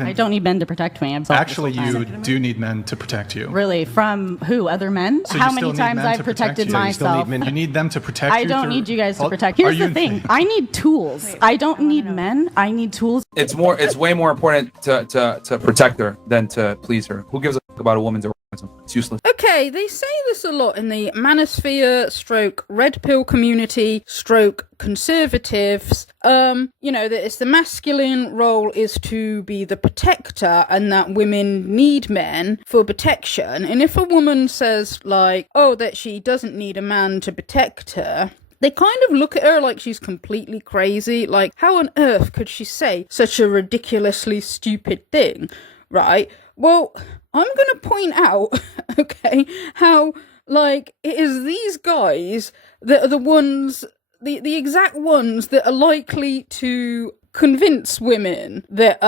I don't need men to protect me. Actually, you do need men to protect you. Really? From who? Other men? So How many times I've protected myself? You need them to protect you. I don't need you guys to protect. Here's the thing. I need tools. I don't need men. I need tools. It's way more important to protect her than to please her. Who gives a fuck about a woman's orgasm? It's useless. Okay, they say this a lot in the manosphere stroke red pill community stroke conservatives. That it's the masculine role is to be the protector and that women need men for protection. And if a woman says that she doesn't need a man to protect her, they kind of look at her like she's completely crazy. Like, how on earth could she say such a ridiculously stupid thing, right? Well, I'm going to point out, okay, how, it is these guys that are the ones, the exact ones that are likely to convince women that,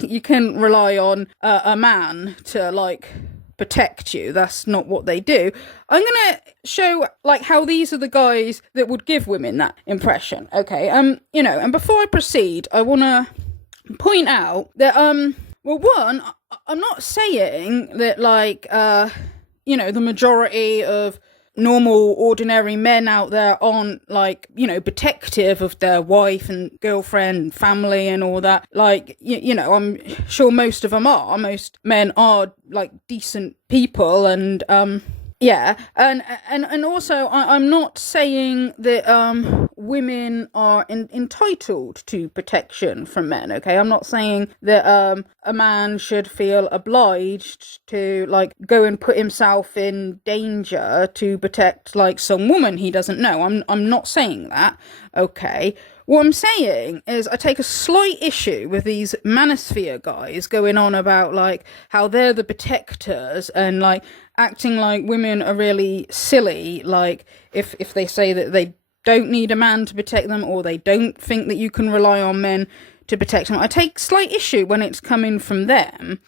you can't rely on a man to, protect you. That's not what they do. I'm gonna show how these are the guys that would give women that impression. Okay, and before I proceed, I wanna point out that one, I'm not saying that the majority of normal ordinary men out there aren't protective of their wife and girlfriend and family and all that. I'm sure most of them are. Most men are decent people and and also I'm not saying that women are entitled to protection from men, okay? I'm not saying that a man should feel obliged to go and put himself in danger to protect some woman he doesn't know. I'm not saying that, okay? What I'm saying is I take a slight issue with these manosphere guys going on about how they're the protectors and acting like women are really silly, if they say that they don't need a man to protect them or they don't think that you can rely on men to protect them. I take slight issue when it's coming from them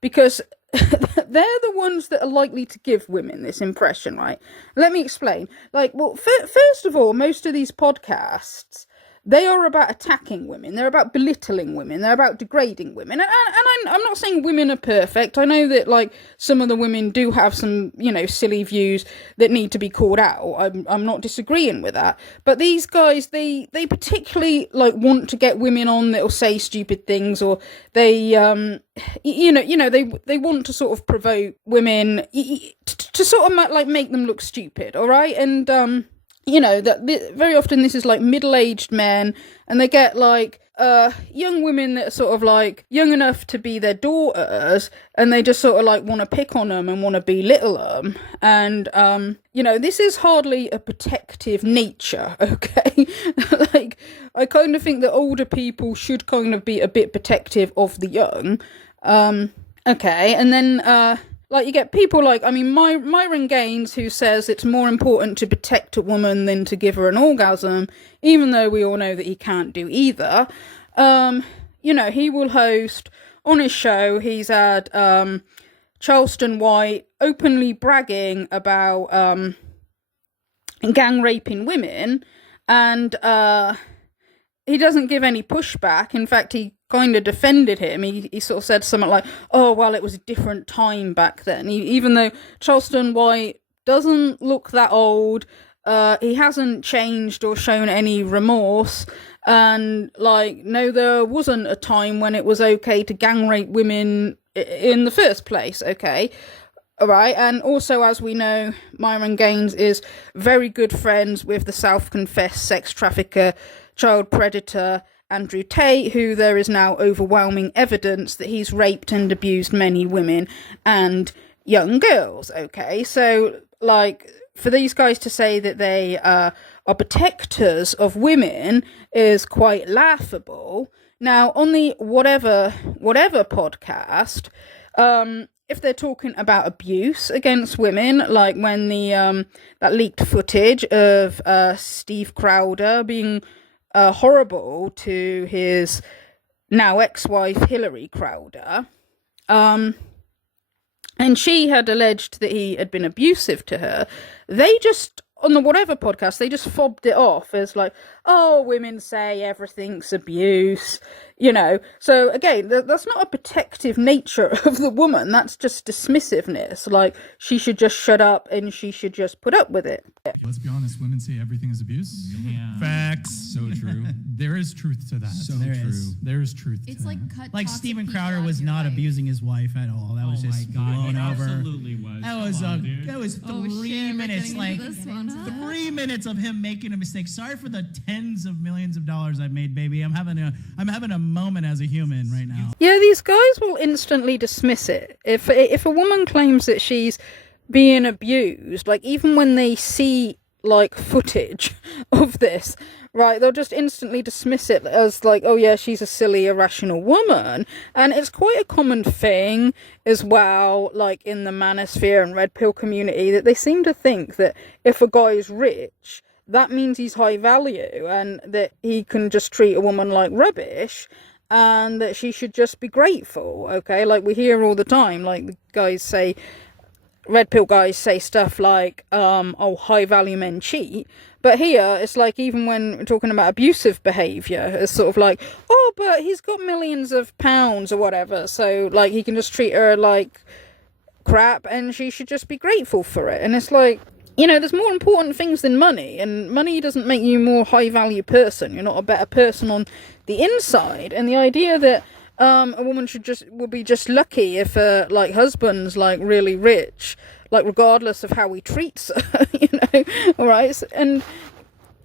because they're the ones that are likely to give women this impression, right? Let me explain. First of all, most of these podcasts, they are about attacking women. They're about belittling women. They're about degrading women. And I'm not saying women are perfect. I know that, some of the women do have some, silly views that need to be called out. I'm not disagreeing with that. But these guys, they particularly, want to get women on that'll say stupid things, or they, they want to sort of provoke women to sort of, make them look stupid, all right? And, that very often this is middle-aged men, and they get young women that are sort of young enough to be their daughters, and they just sort of want to pick on them and want to belittle them. And this is hardly a protective nature, okay? I kind of think that older people should kind of be a bit protective of the young. Okay, and then you get people Myron Gaines, who says it's more important to protect a woman than to give her an orgasm, even though we all know that he can't do either. He will host on his show. He's had Charleston White openly bragging about gang raping women, and he doesn't give any pushback. In fact, he kind of defended him. He sort of said something like, oh, well, it was a different time back then. Even though Charleston White doesn't look that old, he hasn't changed or shown any remorse. And, no, there wasn't a time when it was okay to gang rape women in the first place, okay? All right, and also, as we know, Myron Gaines is very good friends with the self-confessed sex trafficker, child predator, Andrew Tate, who there is now overwhelming evidence that he's raped and abused many women and young girls, okay? So, for these guys to say that they are protectors of women is quite laughable. Now, on the whatever podcast, if they're talking about abuse against women, like when the that leaked footage of Steve Crowder being horrible to his now ex-wife Hillary Crowder, and she had alleged that he had been abusive to her, they just, on the whatever podcast, they just fobbed it off as oh, women say everything's abuse, you know. So again, that's not a protective nature of the woman. That's just dismissiveness. Like, she should just shut up and she should just put up with it. Let's be honest, women say everything is abuse. Yeah. Facts. So true. There is truth to that. So true. There is truth It's to like that. cut Like toxic Steven people Crowder out was of your not life. abusing his wife at all. That was just blown over. Absolutely was. That was Come on, dude. that was Oh, shit, 3 we're minutes. getting Like into this one, huh? 3 minutes of him making a mistake. Sorry for the tens of millions of dollars I've made, baby. I'm having a moment as a human right now. Yeah, these guys will instantly dismiss it. If a woman claims that she's being abused, like, even when they see like footage of this, right, they'll just instantly dismiss it as like, oh yeah, she's a silly, irrational woman. And it's quite a common thing as well, like in the manosphere and red pill community, that they seem to think that if a guy is rich, that means he's high value and that he can just treat a woman like rubbish and that she should just be grateful. Okay, like we hear all the time, like the guys say, red pill guys say stuff like, oh, high value men cheat. But here, it's like, even when we're talking about abusive behaviour, it's sort of like, oh, but he's got millions of pounds or whatever, so, like, he can just treat her like crap and she should just be grateful for it. And it's like, you know, there's more important things than money, and money doesn't make you a more high value person. You're not a better person on the inside. And the idea that a woman will be just lucky if like husband's like really rich, like regardless of how he treats her, you know, all right? And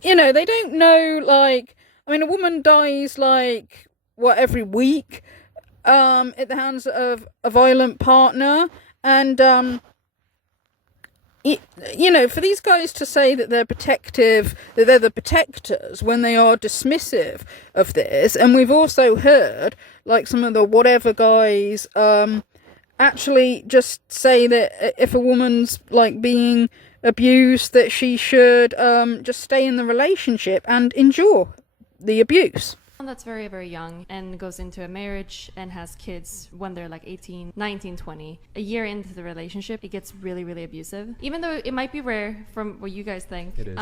you know, they don't know, like, I mean, a woman dies like every week at the hands of a violent partner. And you know, for these guys to say that they're protective, that they're the protectors, when they are dismissive of this. And we've also heard, like, some of the whatever guys actually just say that if a woman's, like, being abused, that she should just stay in the relationship and endure the abuse. That's very, very young and goes into a marriage and has kids when they're like 18, 19, 20. A year into the relationship, it gets really, really abusive. Even though it might be rare from what you guys think. It is.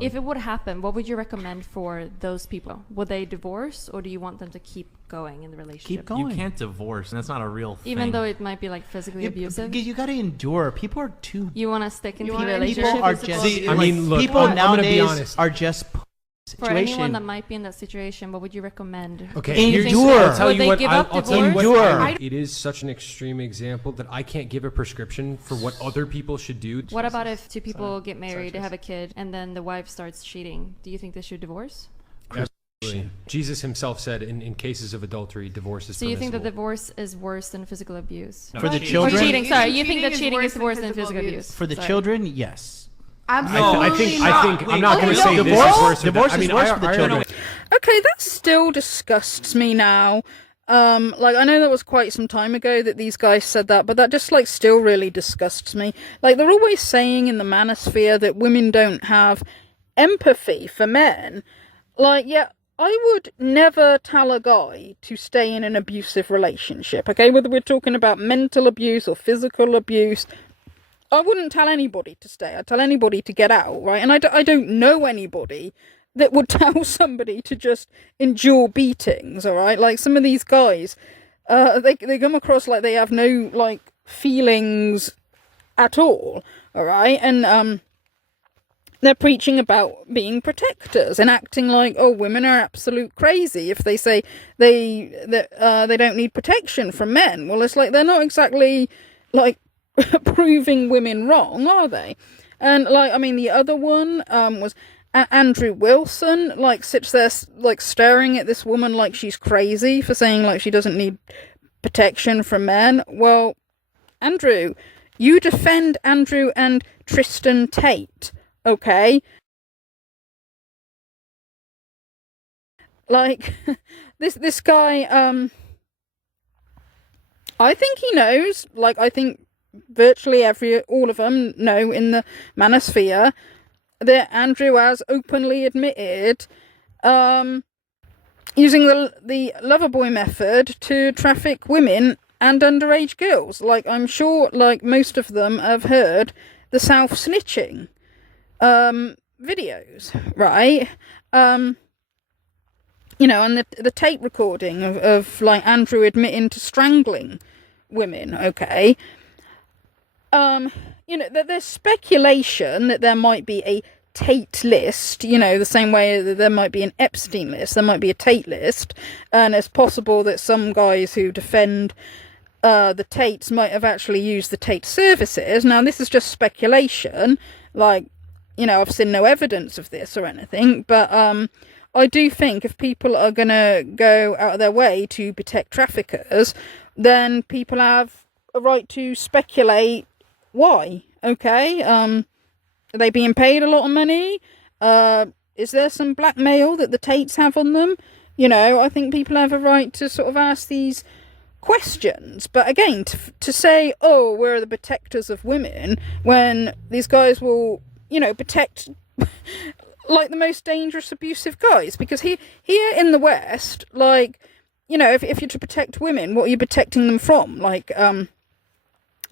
If it would happen, what would you recommend for those people? Would they divorce, or do you want them to keep going in the relationship? Keep going. You can't divorce, and that's not a real thing. Even though it might be like physically abusive? You got to endure. People are too... You want to stick in the People relationship? are just... I mean, look, people I'm gonna be nowadays honest. are just... For anyone that might be in that situation, what would you recommend? Okay, Endure. I'll tell Would you they what. give I'll up tell you what. divorce? It is such an extreme example that I can't give a prescription for what other people should do. What about if two people get married, they have a kid, and then the wife starts cheating? Do you think they should divorce? Absolutely. Jesus himself said, in cases of adultery, divorce is So you think that permissible. divorce is worse than physical abuse? For the Or children... cheating, sorry. You think that cheating is worse than physical abuse? For the Sorry. children, yes. Absolutely I think I'm not going to no, say divorce- this is worse. divorce I is mean, worse for the children. Okay, that still disgusts me now. Like, I know that was quite some time ago that these guys said that, but that just, like, still really disgusts me. Like, they're always saying in the manosphere that women don't have empathy for men. Like, yeah, I would never tell a guy to stay in an abusive relationship, okay? Whether we're talking about mental abuse or physical abuse, I wouldn't tell anybody to stay. I'd tell anybody to get out, right? And I don't know anybody that would tell somebody to just endure beatings, all right? Like, some of these guys, they come across like they have no, like, feelings at all, all right? And they're preaching about being protectors and acting like, oh, women are absolute crazy if they say they don't need protection from men. Well, it's like they're not exactly, like, proving women wrong, are they? And, like, I mean, the other one was Andrew Wilson, like, sits there, like, staring at this woman like she's crazy for saying, like, she doesn't need protection from men. Well, Andrew, you defend Andrew and Tristan Tate, okay? Like, this guy, I think he knows, like, I think virtually all of them know in the manosphere that Andrew has openly admitted using the Loverboy method to traffic women and underage girls. Like, I'm sure, like, most of them have heard the self-snitching videos, right? You know, and the tape recording of like Andrew admitting to strangling women, okay? You know, there's speculation that there might be a Tate list, you know, the same way that there might be an Epstein list, there might be a Tate list, and it's possible that some guys who defend the Tates might have actually used the Tate services. Now, this is just speculation, like, you know, I've seen no evidence of this or anything, but I do think if people are gonna go out of their way to protect traffickers, then people have a right to speculate why, okay? Are they being paid a lot of money? Is there some blackmail that the Tates have on them? You know, I think people have a right to sort of ask these questions. But again, to say, oh, we're the protectors of women, when these guys will, you know, protect like the most dangerous abusive guys, because here in the West, like, you know, if you're to protect women, what are you protecting them from? Like,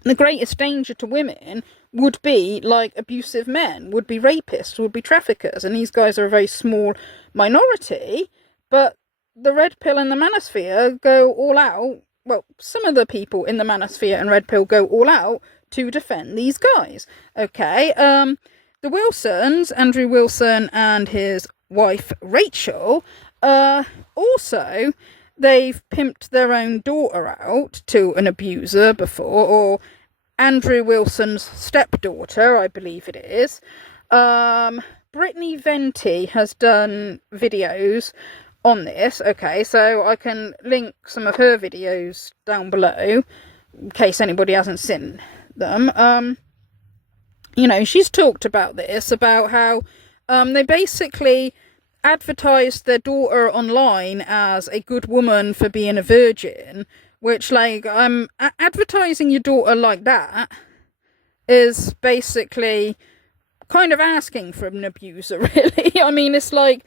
the greatest danger to women would be like abusive men, would be rapists, would be traffickers, and these guys are a very small minority. But the red pill and the manosphere go all out. Well, some of the people in the manosphere and red pill go all out to defend these guys. Okay, the Wilsons, Andrew Wilson and his wife Rachel, also, they've pimped their own daughter out to an abuser before, or Andrew Wilson's stepdaughter, I believe it is. Brittany Venti has done videos on this, okay, so I can link some of her videos down below, in case anybody hasn't seen them. You know, she's talked about this, about how they basically advertised their daughter online as a good woman for being a virgin, which, like, advertising your daughter like that is basically kind of asking for an abuser, really. I mean, it's like,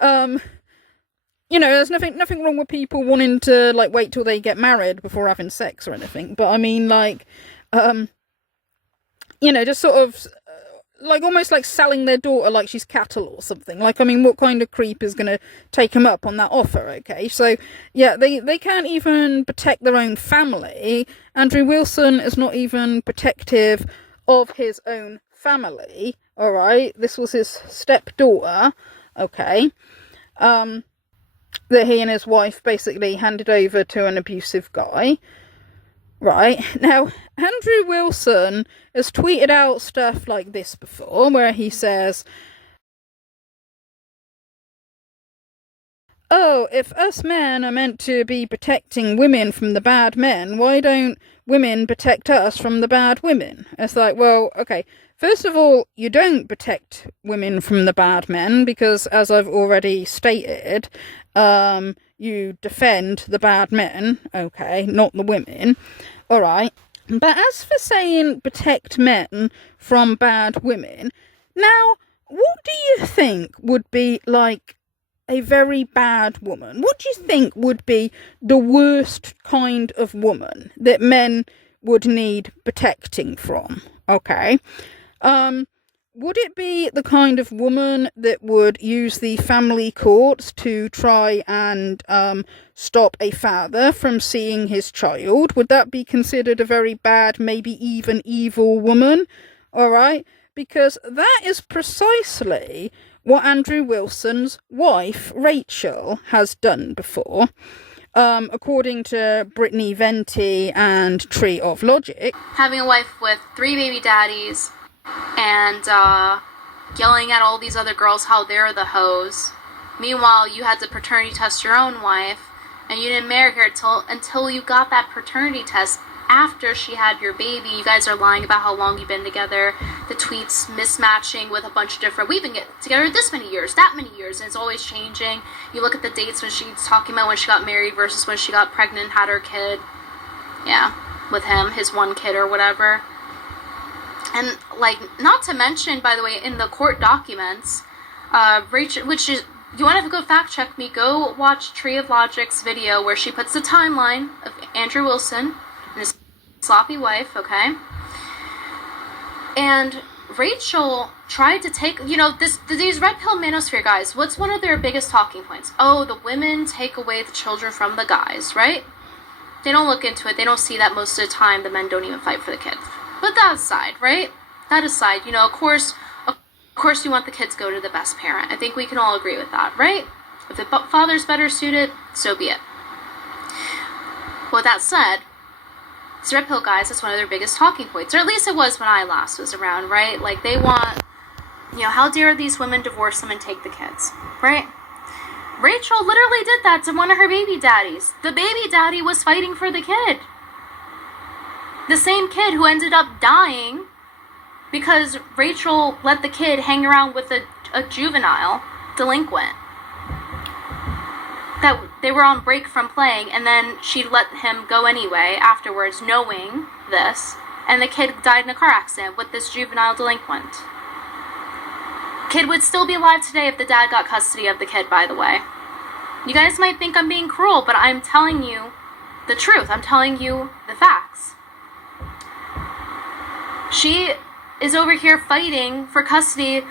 you know, there's nothing wrong with people wanting to, like, wait till they get married before having sex or anything, but I mean, like, you know, just sort of, like, almost like selling their daughter like she's cattle or something. Like, I mean, what kind of creep is going to take them up on that offer, okay? So, yeah, they can't even protect their own family. Andrew Wilson is not even protective of his own family, alright? This was his stepdaughter, okay? That he and his wife basically handed over to an abusive guy. Right, now, Andrew Wilson has tweeted out stuff like this before, where he says, oh, if us men are meant to be protecting women from the bad men, why don't women protect us from the bad women? It's like, well, okay, first of all, you don't protect women from the bad men, because, as I've already stated, you defend the bad men, okay, not the women. Alright, but as for saying protect men from bad women, now, what do you think would be, like, a very bad woman? What do you think would be the worst kind of woman that men would need protecting from? Okay, would it be the kind of woman that would use the family courts to try and stop a father from seeing his child? Would that be considered a very bad, maybe even evil woman? Alright? Because that is precisely what Andrew Wilson's wife, Rachel, has done before. According to Brittany Venti and Tree of Logic. Having a wife with 3 baby daddies, and yelling at all these other girls how they're the hoes. Meanwhile, you had to paternity test your own wife, and you didn't marry her until you got that paternity test after she had your baby. You guys are lying about how long you've been together, the tweets mismatching with a bunch of different, we've been together this many years, that many years, and it's always changing. You look at the dates when she's talking about when she got married versus when she got pregnant and had her kid. Yeah, with him, his one kid or whatever. And, like, not to mention, by the way, in the court documents, Rachel, which is, you want to go fact check me, go watch Tree of Logic's video where she puts the timeline of Andrew Wilson and his sloppy wife, okay? And Rachel tried to take, these red pill manosphere guys, what's one of their biggest talking points? Oh, the women take away the children from the guys, right? They don't look into it. They don't see that most of the time the men don't even fight for the kids. But that aside, right? That aside, of course you want the kids to go to the best parent. I think we can all agree with that, right? If the father's better suited, so be it. With that said, these red pill guys, that's one of their biggest talking points, or at least it was when I last was around, right? Like, they want, how dare these women divorce them and take the kids, right? Rachel literally did that to one of her baby daddies. The baby daddy was fighting for the kid. The same kid who ended up dying because Rachel let the kid hang around with a juvenile delinquent. That they were on break from playing, and then she let him go anyway afterwards, knowing this, and the kid died in a car accident with this juvenile delinquent. Kid would still be alive today if the dad got custody of the kid, by the way. You guys might think I'm being cruel, but I'm telling you the truth. I'm telling you the facts. She is over here fighting for custody,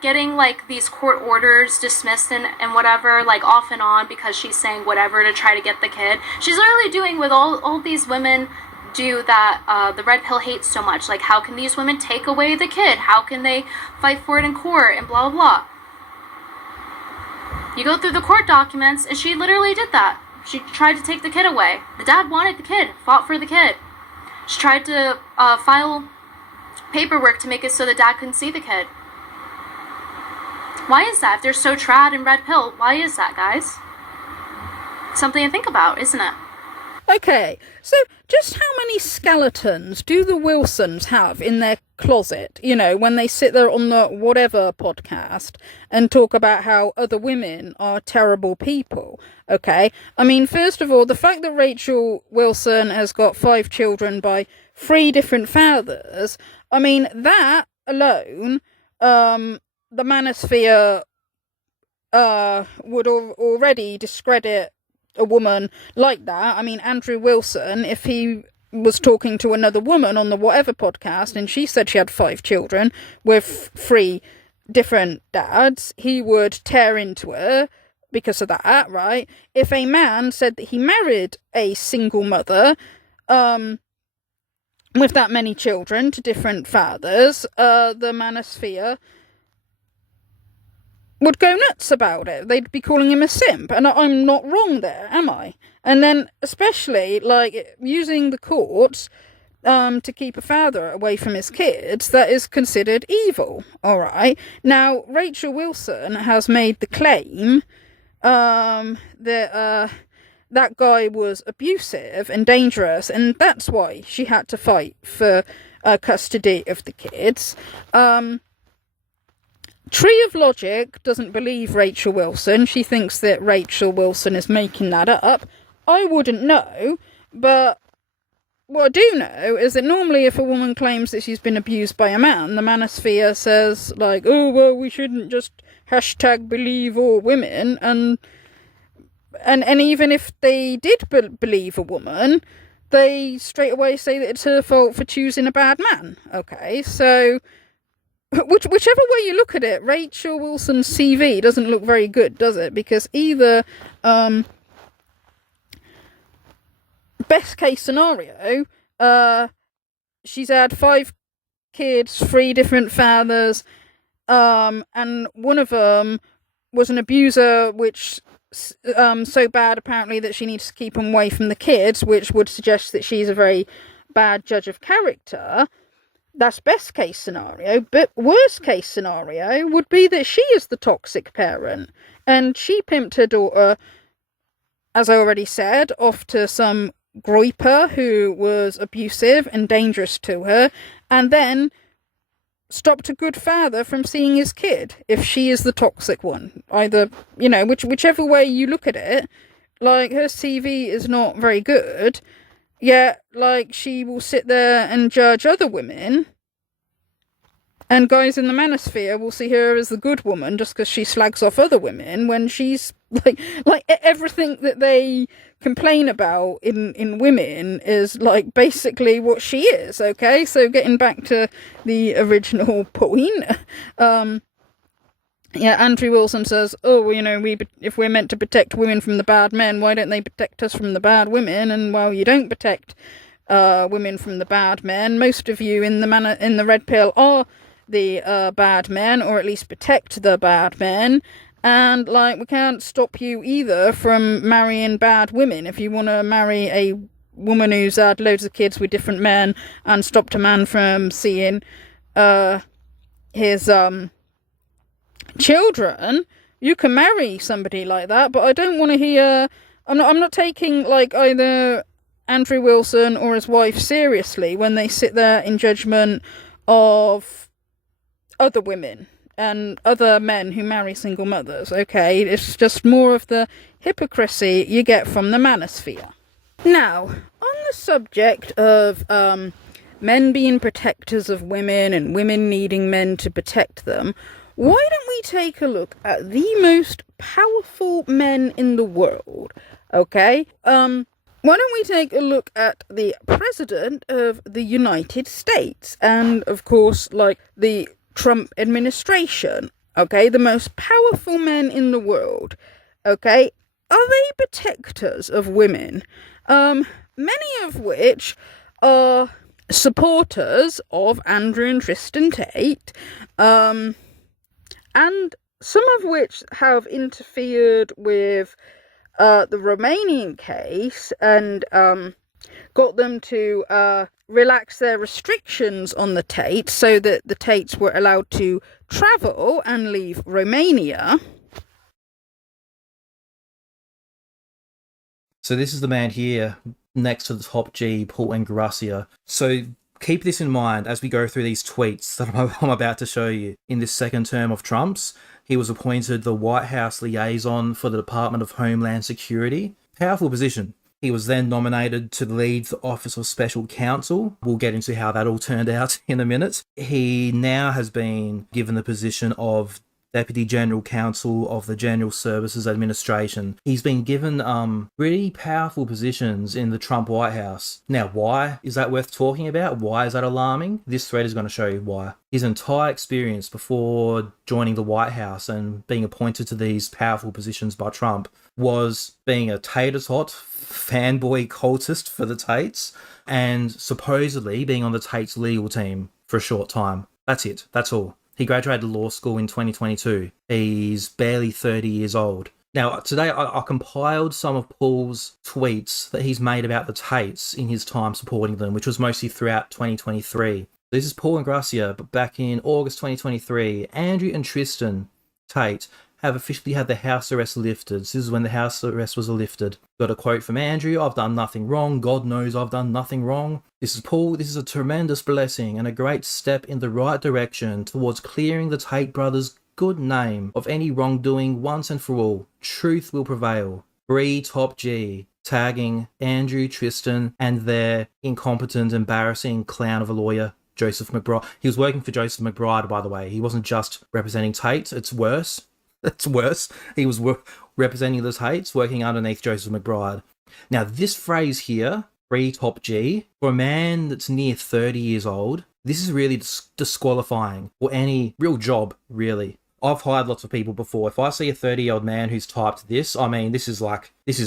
getting like these court orders dismissed and whatever, like off and on, because she's saying whatever to try to get the kid. She's literally doing what all these women do that the red pill hates so much. Like, how can these women take away the kid? How can they fight for it in court and blah, blah, blah. You go through the court documents, and she literally did that. She tried to take the kid away. The dad wanted the kid, fought for the kid. She tried to file paperwork to make it so the dad couldn't see the kid. Why is that? If they're so trad and red pill, why is that, guys? Something to think about, isn't it? Okay, so just how many skeletons do the Wilsons have in their closet, when they sit there on the whatever podcast and talk about how other women are terrible people, okay? I mean, first of all, the fact that Rachel Wilson has got 5 children by 3 different fathers, I mean, that alone, the manosphere would already discredit a woman like that. I mean, Andrew Wilson, if he was talking to another woman on the whatever podcast and she said she had 5 children with 3 different dads, he would tear into her because of that, right? If a man said that he married a single mother with that many children to different fathers, the manosphere would go nuts about it. They'd be calling him a simp, and I'm not wrong there, am I? And then, especially, like, using the courts to keep a father away from his kids, that is considered evil, alright? Now, Rachel Wilson has made the claim that that guy was abusive and dangerous, and that's why she had to fight for custody of the kids. Tree of Logic doesn't believe Rachel Wilson. She thinks that Rachel Wilson is making that up. I wouldn't know, but what I do know is that normally if a woman claims that she's been abused by a man, the manosphere says, like, oh, well, we shouldn't just #believe all women, and even if they did believe a woman, they straight away say that it's her fault for choosing a bad man. Okay, so whichever way you look at it, Rachel Wilson's CV doesn't look very good, does it? Because either, best case scenario, she's had 5 kids, 3 different fathers, and one of them was an abuser, which so bad apparently that she needs to keep him away from the kids, which would suggest that she's a very bad judge of character. That's best case scenario, but worst case scenario would be that she is the toxic parent, and she pimped her daughter, as I already said, off to some groiper who was abusive and dangerous to her, and then stopped a good father from seeing his kid, if she is the toxic one. Either, whichever way you look at it, like, her CV is not very good, yet, like, she will sit there and judge other women, and guys in the manosphere will see her as the good woman just because she slags off other women when she's Everything that they complain about in women is like basically what she is. Okay, so getting back to the original point, Andrew Wilson says, "Oh, well, you know, if we're meant to protect women from the bad men, why don't they protect us from the bad women?" And well, you don't protect women from the bad men. Most of you in the red pill are the bad men, or at least protect the bad men. And like, we can't stop you either from marrying bad women. If you want to marry a woman who's had loads of kids with different men and stopped a man from seeing his children, you can marry somebody like that. But I don't want to hear. I'm not taking like either Andrew Wilson or his wife seriously when they sit there in judgment of other women and other men who marry single mothers. Okay, it's just more of the hypocrisy you get from the manosphere. Now, on the subject of men being protectors of women and women needing men to protect them, why don't we take a look at the most powerful men in the world? Okay, why don't we take a look at the President of the United States and, of course, like, the Trump administration, okay, the most powerful men in the world, okay, are they protectors of women? Many of which are supporters of Andrew and Tristan Tate, and some of which have interfered with the Romanian case and got them to relax their restrictions on the Tates so that the Tates were allowed to travel and leave Romania. So this is the man here next to the top G, Paul Ingrassia. So keep this in mind as we go through these tweets that I'm about to show you. In this second term of Trump's, he was appointed the White House liaison for the Department of Homeland Security. Powerful position. He was then nominated to lead the Office of Special Counsel. We'll get into how that all turned out in a minute. He now has been given the position of Deputy General Counsel of the General Services Administration. He's been given really powerful positions in the Trump White House. Now, why is that worth talking about? Why is that alarming? This thread is going to show you why. His entire experience before joining the White House and being appointed to these powerful positions by Trump was being a tater-tot fanboy cultist for the Tates and supposedly being on the Tates legal team for a short time. That's it. That's all. He graduated law school in 2022. He's barely 30 years old. Now, today I compiled some of Paul's tweets that he's made about the Tates in his time supporting them, which was mostly throughout 2023. This is Paul Ingrassia, but back in August 2023, Andrew and Tristan Tate have officially had the house arrest lifted. This is when the house arrest was lifted. Got a quote from Andrew: "I've done nothing wrong. God knows I've done nothing wrong." This is Paul: "This is a tremendous blessing and a great step in the right direction towards clearing the Tate brothers' good name of any wrongdoing once and for all. Truth will prevail. Bree Top G." Tagging Andrew, Tristan, and their incompetent, embarrassing clown of a lawyer, Joseph McBride. He was working for Joseph McBride, by the way. He wasn't just representing Tate. It's worse. It's worse. He was representing the Tates, working underneath Joseph McBride. Now, this phrase here, Bree Top G, for a man that's near 30 years old, this is really disqualifying for any real job, really. I've hired lots of people before. If I see a 30-year-old man who's typed this, I mean, this is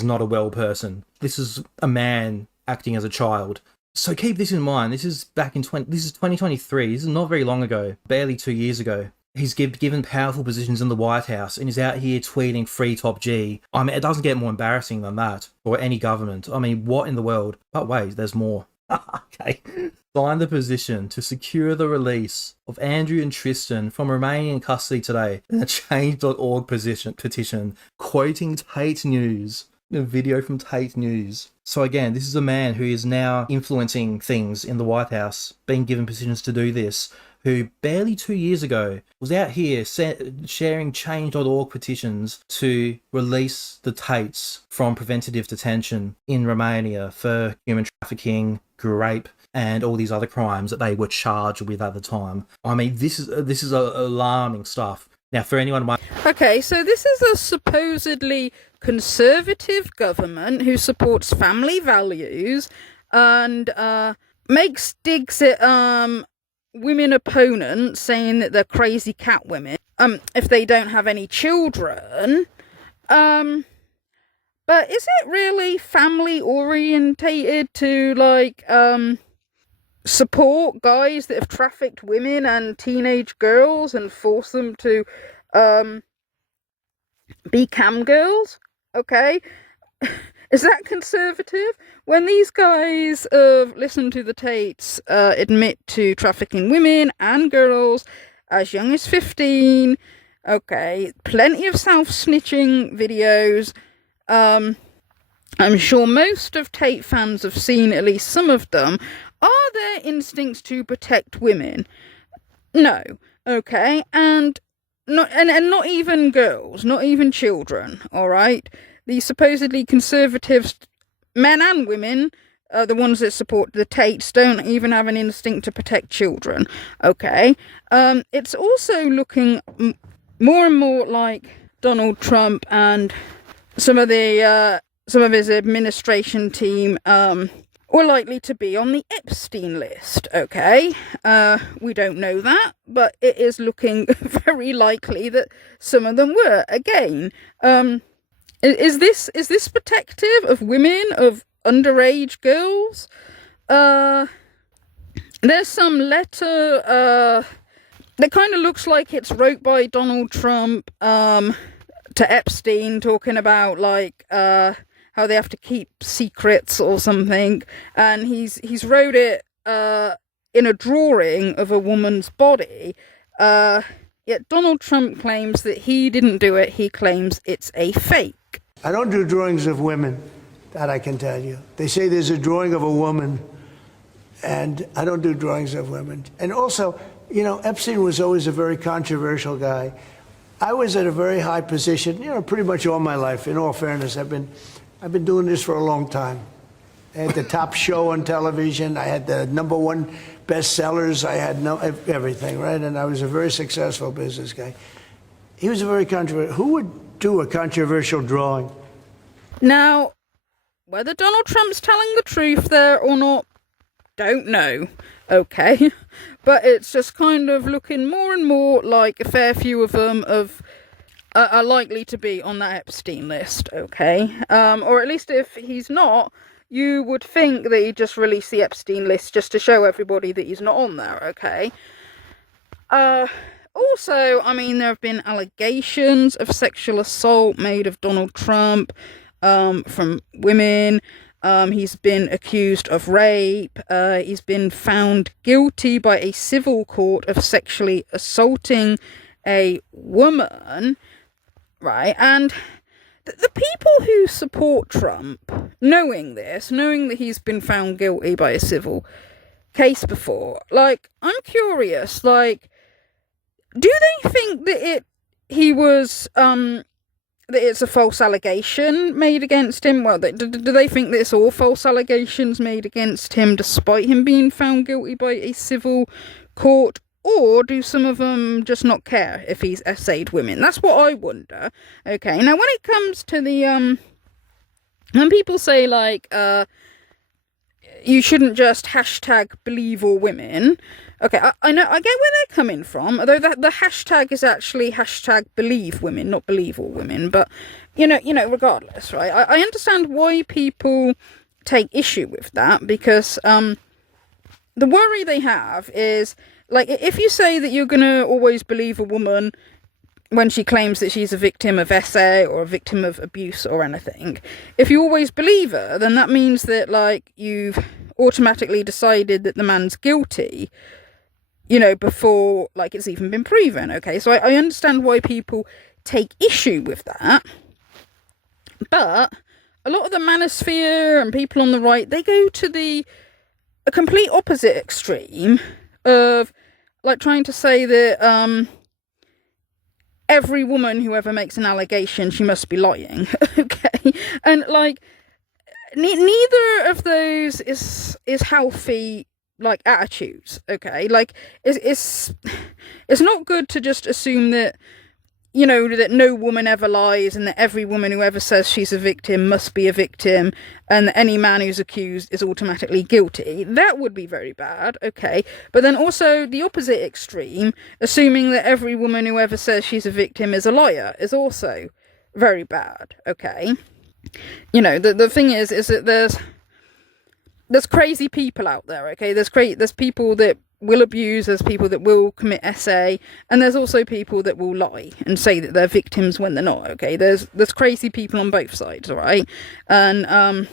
not a well person. This is a man acting as a child. So keep this in mind. This is 2023. This is not very long ago, barely 2 years ago. He's given powerful positions in the White House and is out here tweeting "Free Top G." I mean, it doesn't get more embarrassing than that for any government. I mean, what in the world? But wait, there's more. Okay. Signed the position to secure the release of Andrew and Tristan from Romanian custody today in a change.org petition, quoting Tate News. A video from Tate News. So again, this is a man who is now influencing things in the White House, being given positions to do this, who barely 2 years ago was out here sharing change.org petitions to release the Tates from preventative detention in Romania for human trafficking, rape, and all these other crimes that they were charged with at the time. I mean, this is alarming stuff. Now, for anyone who might Okay, so this is a supposedly conservative government who supports family values and makes digs at women opponents, saying that they're crazy cat women if they don't have any children. But is it really family orientated to like support guys that have trafficked women and teenage girls and force them to be cam girls? Okay. Is that conservative? When these guys listen to the Tates admit to trafficking women and girls as young as 15, okay, plenty of self-snitching videos. I'm sure most of Tate fans have seen at least some of them. Are there instincts to protect women? No. Okay, and not even girls, not even children, all right? These supposedly conservatives, men and women, the ones that support the Tates, don't even have an instinct to protect children, okay? It's also looking more and more like Donald Trump and some of his administration team were likely to be on the Epstein list, okay? We don't know that, but it is looking very likely that some of them were. Again, is this protective of women, of underage girls? There's some letter that kind of looks like it's wrote by Donald Trump to Epstein, talking about like how they have to keep secrets or something, and he's wrote it in a drawing of a woman's body. Yet Donald Trump claims that he didn't do it. He claims it's a fake. I don't do drawings of women, that I can tell you. They say there's a drawing of a woman, and I don't do drawings of women. And also, you know, Epstein was always a very controversial guy. I was at a very high position, you know, pretty much all my life. In all fairness, I've been doing this for a long time. I had the top show on television. I had the #1 bestsellers. I had everything, right? And I was a very successful business guy. He was a very controversial. Who would do a controversial drawing? Now, whether Donald Trump's telling the truth there or not, don't know, okay? But it's just kind of looking more and more like a fair few of them are likely to be on that Epstein list, okay? Or at least if he's not, you would think that he'd just release the Epstein list just to show everybody that he's not on there, okay? Also, I mean, there have been allegations of sexual assault made of Donald Trump from women. He's been accused of rape. He's been found guilty by a civil court of sexually assaulting a woman, right? And the people who support Trump, knowing that he's been found guilty by a civil case before, like, I'm curious, like, do they think that that it's a false allegation made against him? Well, do they think that it's all false allegations made against him despite him being found guilty by a civil court? Or do some of them just not care if he's essayed women? That's what I wonder. Okay, now when it comes to the, when people say, like, you shouldn't just hashtag believe all women. Okay, I know, I get where they're coming from, although the hashtag is actually hashtag believe women, not believe all women. But, you know, regardless, right? I understand why people take issue with that, because the worry they have is, like, if you say that you're going to always believe a woman when she claims that she's a victim of SA or a victim of abuse or anything, if you always believe her, then that means that, like, you've automatically decided that the man's guilty, you know, before, like, it's even been proven, okay? So I understand why people take issue with that. But a lot of the manosphere and people on the right, they go to a complete opposite extreme of, like, trying to say that every woman who ever makes an allegation, she must be lying, okay? And, like, neither of those is healthy, like, attitudes, okay? Like, it's not good to just assume that you know, that no woman ever lies and that every woman who ever says she's a victim must be a victim and that any man who's accused is automatically guilty. That would be very bad, okay. But then also the opposite extreme, assuming that every woman who ever says she's a victim is a liar, is also very bad, okay. You know, the thing is that there's crazy people out there, okay. There's people that will abuse, there's people that will commit SA, and there's also people that will lie and say that they're victims when they're not, okay. There's crazy people on both sides, all right. And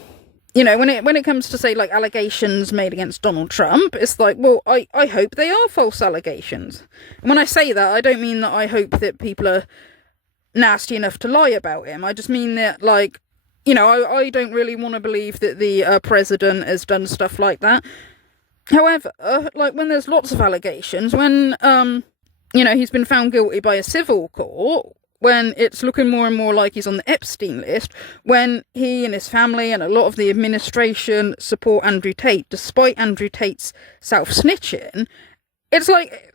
you know, when it comes to, say, like allegations made against Donald Trump, it's like, well, I hope they are false allegations. And when I say that, I don't mean that I hope that people are nasty enough to lie about him. I just mean that, like, you know, I don't really want to believe that the president has done stuff like that. However, like, when there's lots of allegations, when, you know, he's been found guilty by a civil court, when it's looking more and more like he's on the Epstein list, when he and his family and a lot of the administration support Andrew Tate, despite Andrew Tate's self-snitching, it's like,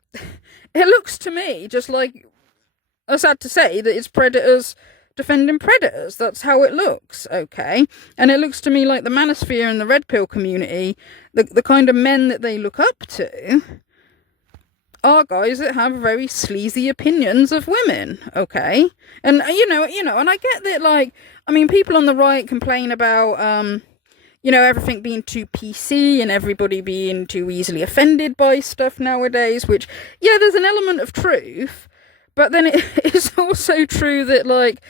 it looks to me just like, I'm sad to say, that it's predators defending predators. That's how it looks, okay? And it looks to me like the manosphere and the red pill community, the kind of men that they look up to, are guys that have very sleazy opinions of women, okay? And, you know, and I get that, like, I mean, people on the right complain about, you know, everything being too PC and everybody being too easily offended by stuff nowadays, which, yeah, there's an element of truth. But then it is also true that, like,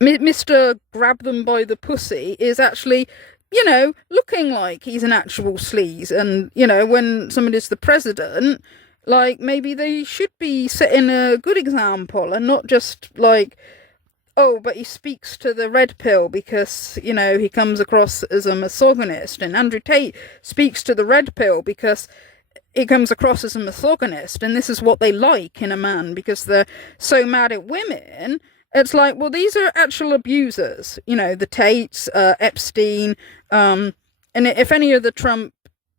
Mr. Grab Them by the Pussy is actually, you know, looking like he's an actual sleaze. And, you know, when somebody's the president, like, maybe they should be setting a good example and not just, like, oh, but he speaks to the red pill because, you know, he comes across as a misogynist. And Andrew Tate speaks to the red pill because he comes across as a misogynist, and this is what they like in a man because they're so mad at women. It's like, well, these are actual abusers, you know, the Tates, Epstein, and if any of the Trump,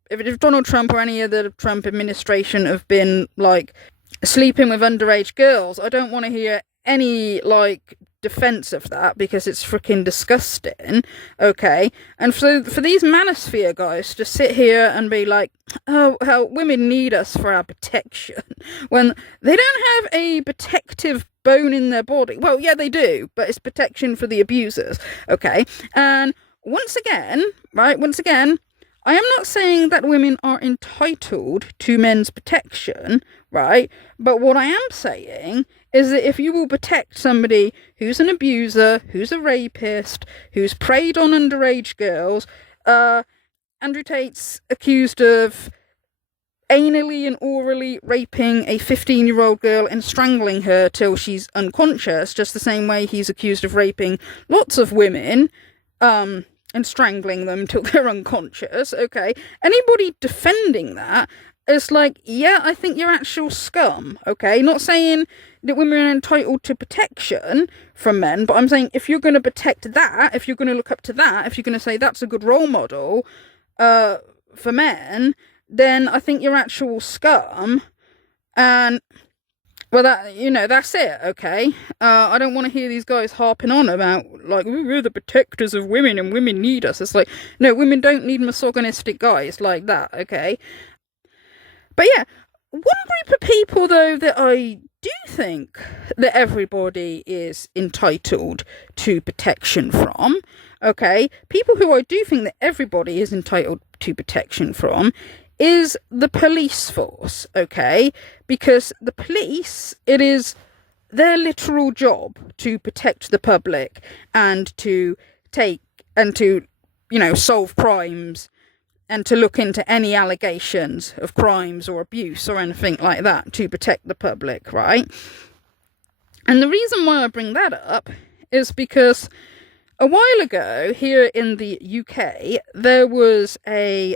if Donald Trump or any of the Trump administration have been, like, sleeping with underage girls, I don't want to hear any, like, defense of that because it's freaking disgusting, okay? And so for these manosphere guys to sit here and be like, oh, how women need us for our protection, when they don't have a protective bone in their body. Well, yeah, they do, but it's protection for the abusers, okay? And once again, I am not saying that women are entitled to men's protection, right? But what I am saying is that if you will protect somebody who's an abuser, who's a rapist, who's preyed on underage girls, Andrew Tate's accused of anally and orally raping a 15-year-old girl and strangling her till she's unconscious, just the same way he's accused of raping lots of women, and strangling them till they're unconscious, okay? Anybody defending that is like, yeah, I think you're actual scum, okay? Not saying that women are entitled to protection from men, but I'm saying if you're going to protect that, if you're going to look up to that, if you're going to say that's a good role model for men, then I think you're actual scum. And, well, that, you know, that's it, okay? I don't want to hear these guys harping on about, like, we're the protectors of women and women need us. It's like, no, women don't need misogynistic guys like that, okay? But yeah, one group of people, though, that I do think that everybody is entitled to protection from, okay, people who I do think that everybody is entitled to protection from, is the police force, okay? Because the police, it is their literal job to protect the public and to take and to, you know, solve crimes and to look into any allegations of crimes or abuse or anything like that to protect the public, right? And the reason why I bring that up is because a while ago here in the UK, there was a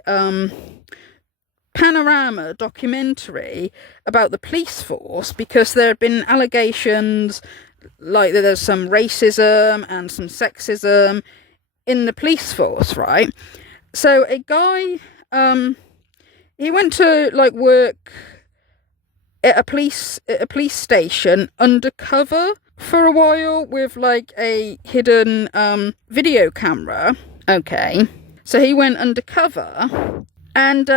Panorama documentary about the police force because there had been allegations like that there's some racism and some sexism in the police force, right? So a guy, he went to, like, work at a police station undercover for a while with like a hidden video camera. Okay, so he went undercover, and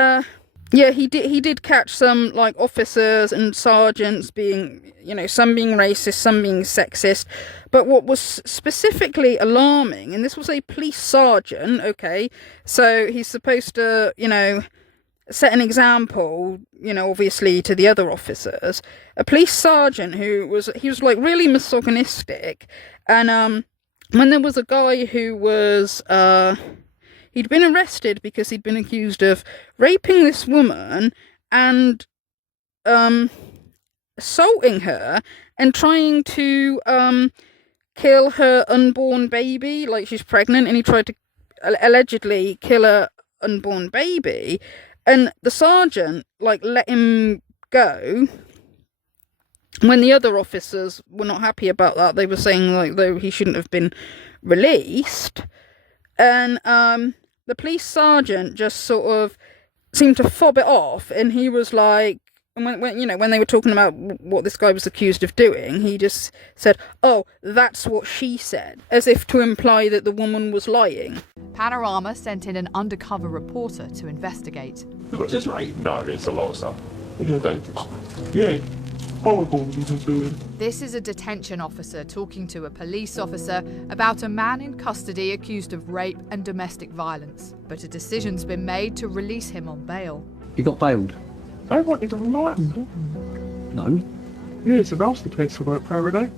yeah, he did catch some like officers and sergeants being, some being racist, some being sexist. But what was specifically alarming, and this was a police sergeant, okay, so he's supposed to, set an example, obviously to the other officers. A police sergeant he was like really misogynistic, and when there was a guy who was he'd been arrested because he'd been accused of raping this woman and assaulting her and trying to kill her unborn baby, like she's pregnant, and he tried to allegedly kill her unborn baby, and the sergeant like let him go. When the other officers were not happy about that, they were saying like though he shouldn't have been released, and the police sergeant just sort of seemed to fob it off, and he was like, when they were talking about what this guy was accused of doing, he just said, "Oh, that's what she said," as if to imply that the woman was lying. Panorama sent in an undercover reporter to investigate. Just right. No, it's a lot of stuff. Yeah. Horrible you can do it. This is a detention officer talking to a police officer about a man in custody accused of rape and domestic violence. But a decision's been made to release him on bail. You got bailed? I wanted to lie. No. Yeah, it's a nasty place to work for every day.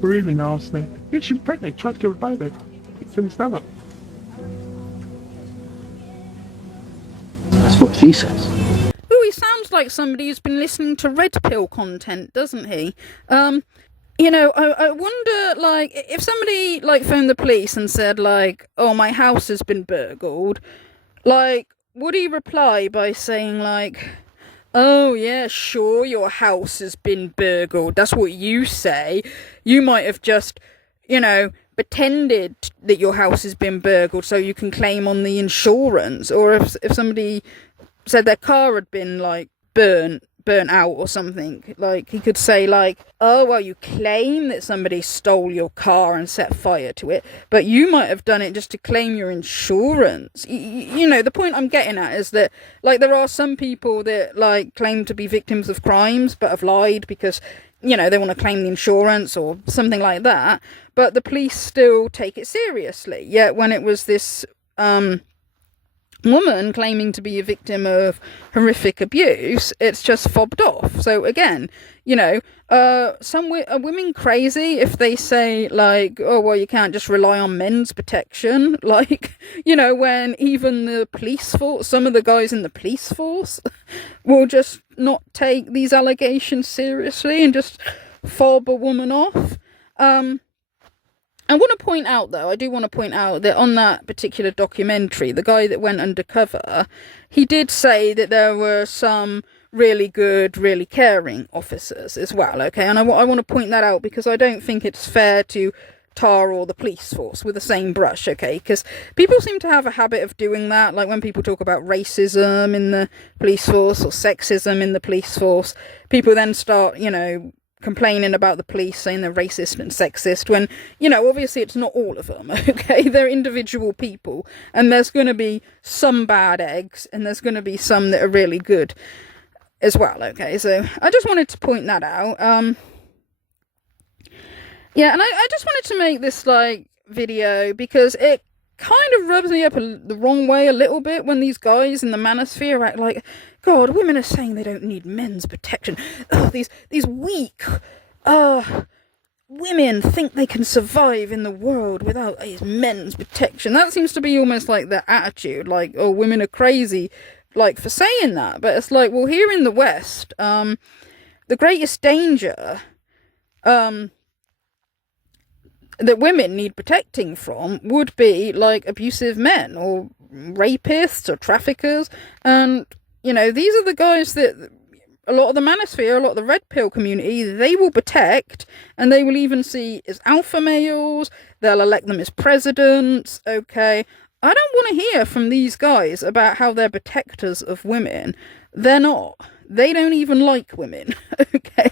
Really nasty. Yeah, she's pregnant, tried to kill her baby. It's in the stomach. That's what she says. Ooh, he sounds like somebody who's been listening to Red Pill content, doesn't he? I wonder, like, if somebody, like, phoned the police and said, like, "Oh, my house has been burgled," like, would he reply by saying, like, "Oh, yeah, sure, your house has been burgled. That's what you say. You might have just, pretended that your house has been burgled so you can claim on the insurance." Or if somebody said their car had been like burnt out or something, like he could say like, "Oh, well, you claim that somebody stole your car and set fire to it, but you might have done it just to claim your insurance." The point I'm getting at is that like there are some people that like claim to be victims of crimes but have lied because they want to claim the insurance or something like that, but the police still take it seriously. Yet when it was this woman claiming to be a victim of horrific abuse, it's just fobbed off. So again, some women crazy if they say like, "Oh, well, you can't just rely on men's protection," like, when even the police force, some of the guys in the police force will just not take these allegations seriously and just fob a woman off. I do want to point out that on that particular documentary, the guy that went undercover, he did say that there were some really good, really caring officers as well, okay? And I want to point that out because I don't think it's fair to tar all the police force with the same brush, okay? Because people seem to have a habit of doing that, like when people talk about racism in the police force or sexism in the police force, people then start, complaining about the police, saying they're racist and sexist, when, obviously it's not all of them, okay? They're individual people, and there's going to be some bad eggs, and there's going to be some that are really good as well, okay? So I just wanted to point that out. Yeah, and I just wanted to make this, like, video because it kind of rubs me up the wrong way a little bit when these guys in the manosphere act like, "God, women are saying they don't need men's protection. Oh, these weak women think they can survive in the world without these men's protection." That seems to be almost like their attitude, like, "Oh, women are crazy," like, for saying that. But it's like, well, here in the West, the greatest danger that women need protecting from would be like abusive men or rapists or traffickers, and these are the guys that a lot of the manosphere, a lot of the red pill community, they will protect, and they will even see as alpha males. They'll elect them as presidents, okay? I don't want to hear from these guys about how they're protectors of women. They're not. they don't even like women. Okay.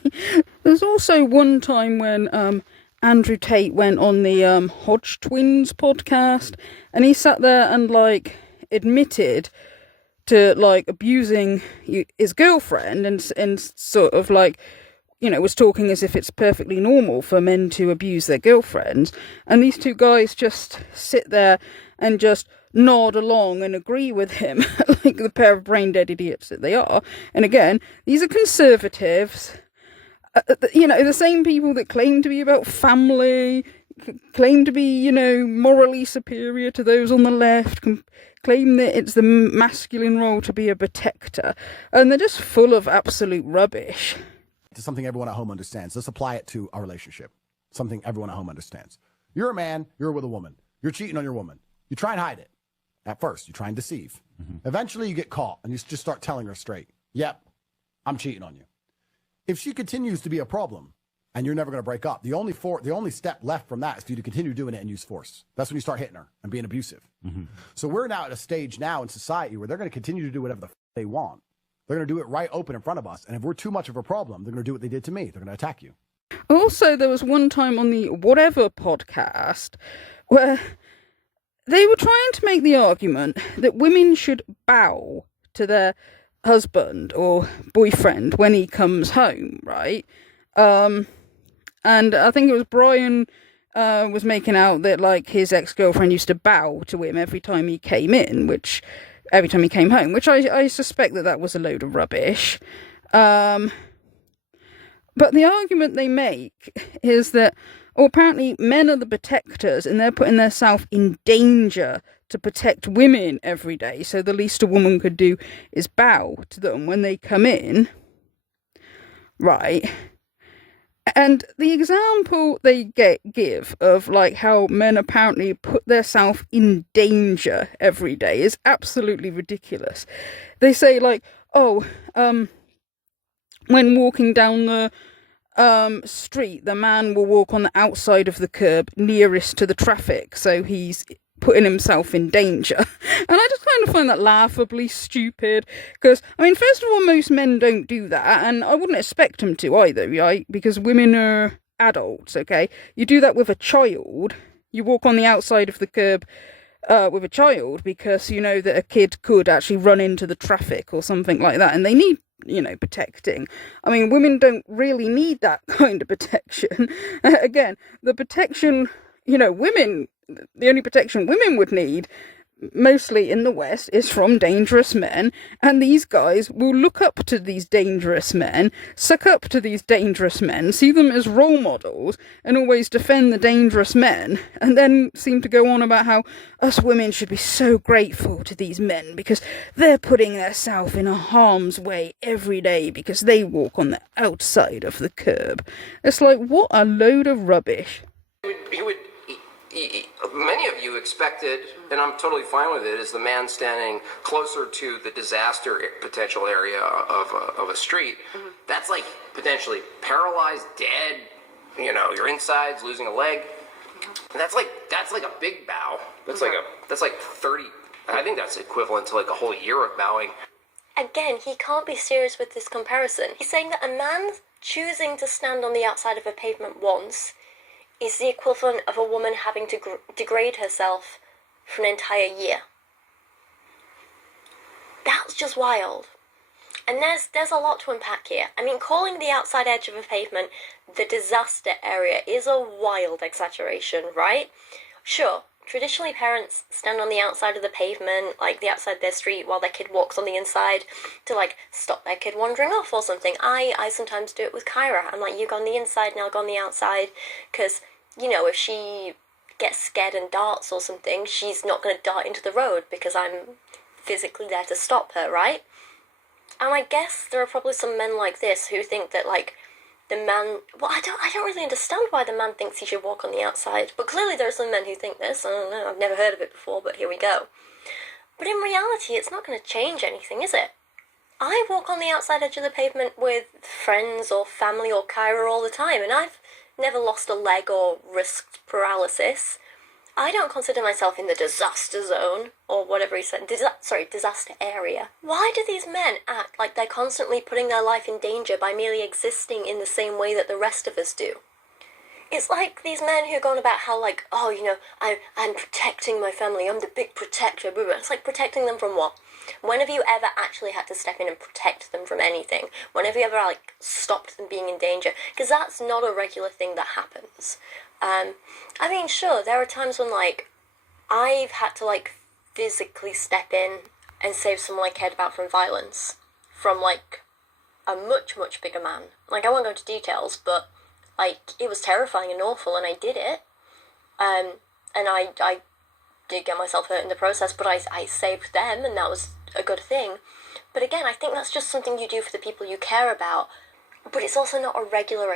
There's also one time when Andrew Tate went on the Hodge Twins podcast, and he sat there and like admitted to like abusing his girlfriend, and sort of like, you know, was talking as if it's perfectly normal for men to abuse their girlfriends. And these two guys just sit there and just nod along and agree with him, like the pair of brain-dead idiots that they are. And again, these are conservatives, you know, the same people that claim to be about family, claim to be, you know, morally superior to those on the left, claim that it's the masculine role to be a protector, and they're just full of absolute rubbish. To something everyone at home understands. Let's apply it to our relationship. Something everyone at home understands. You're a man, you're with a woman. You're cheating on your woman. You try and hide it. At first, you try and deceive. Eventually, you get caught, and you just start telling her straight, yep, I'm cheating on you. If she continues to be a problem, and you're never going to break up, the only step left from that is for you to continue doing it and use force. That's when you start hitting her and being abusive. So we're now at a stage now in society where they're going to continue to do whatever the they want. They're going to do it right open in front of us. And if we're too much of a problem, they're going to do what they did to me. They're going to attack you. Also, there was one time on the Whatever podcast where they were trying to make the argument that women should bow to their husband or boyfriend when he comes home, right? And I think it was Brian was making out that like his ex-girlfriend used to bow to him every time he came in, every time he came home, which I suspect that was a load of rubbish. But the argument they make is that, apparently men are the protectors and they're putting themselves in danger to protect women every day, so the least a woman could do is bow to them when they come in. Right. And the example they give of like how men apparently put themselves in danger every day is absolutely ridiculous. They say like, when walking down the street, the man will walk on the outside of the curb nearest to the traffic, so he's putting himself in danger. And I just kind of find that laughably stupid, because, I mean, first of all, most men don't do that, and I wouldn't expect them to either, right? Because women are adults, okay? You do that with a child. You walk on the outside of the curb with a child because you know that a kid could actually run into the traffic or something like that, and they need, you know, protecting. I mean, women don't really need that kind of protection. Again, the protection, you know, the only protection women would need, mostly in the West, is from dangerous men, and these guys will look up to these dangerous men, suck up to these dangerous men, see them as role models, and always defend the dangerous men, and then seem to go on about how us women should be so grateful to these men because they're putting themselves in a harm's way every day because they walk on the outside of the curb. It's like, what a load of rubbish. Many of you expected, and I'm totally fine with it, is the man standing closer to the disaster potential area of a street. That's like potentially paralyzed, dead, you know, your insides, losing a leg. And that's like a big bow. That's like 30. I think that's equivalent to like a whole year of bowing. Again, he can't be serious with this comparison. He's saying that a man choosing to stand on the outside of a pavement once is the equivalent of a woman having to degrade herself for an entire year. That's just wild. And there's a lot to unpack here. I mean, calling the outside edge of a pavement the disaster area is a wild exaggeration, right? Sure, traditionally parents stand on the outside of the pavement, like the outside of their street, while their kid walks on the inside to, like, stop their kid wandering off or something. I sometimes do it with Kyra. I'm like, you go on the inside and I'll go on the outside, because, you know, if she gets scared and darts or something, she's not going to dart into the road because I'm physically there to stop her, right? And I guess there are probably some men like this who think that, like, the man... Well, I don't really understand why the man thinks he should walk on the outside. But clearly there are some men who think this. I don't know, I've never heard of it before, but here we go. But in reality, it's not going to change anything, is it? I walk on the outside edge of the pavement with friends or family or Kyra all the time, and I've never lost a leg or risked paralysis. I don't consider myself in the disaster zone, or whatever he said, disaster area. Why do these men act like they're constantly putting their life in danger by merely existing in the same way that the rest of us do? It's like these men who are going about how, like, oh, you know, I'm protecting my family, I'm the big protector, blah, blah. It's like, protecting them from what? When have you ever actually had to step in and protect them from anything? When have you ever, like, stopped them being in danger? Because that's not a regular thing that happens. I mean, sure, there are times when, like, I've had to, like, physically step in and save someone I cared about from violence. From, like, a much, much bigger man. Like, I won't go into details, but, like, it was terrifying and awful, and I did it. And I did get myself hurt in the process, but I saved them, and that was a good thing. But again, I think that's just something you do for the people you care about, but it's also not a regular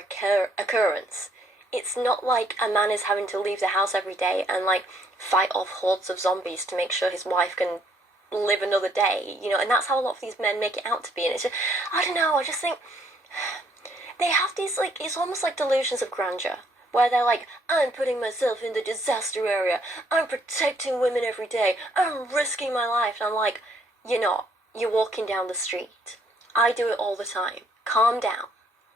occurrence. It's not like a man is having to leave the house every day and, like, fight off hordes of zombies to make sure his wife can live another day, you know, and that's how a lot of these men make it out to be. And it's just, I don't know, I just think they have these, like, it's almost like delusions of grandeur, where they're like, I'm putting myself in the disaster area, I'm protecting women every day, I'm risking my life. And I'm like, you're not. You're walking down the street. I do it all the time. Calm down.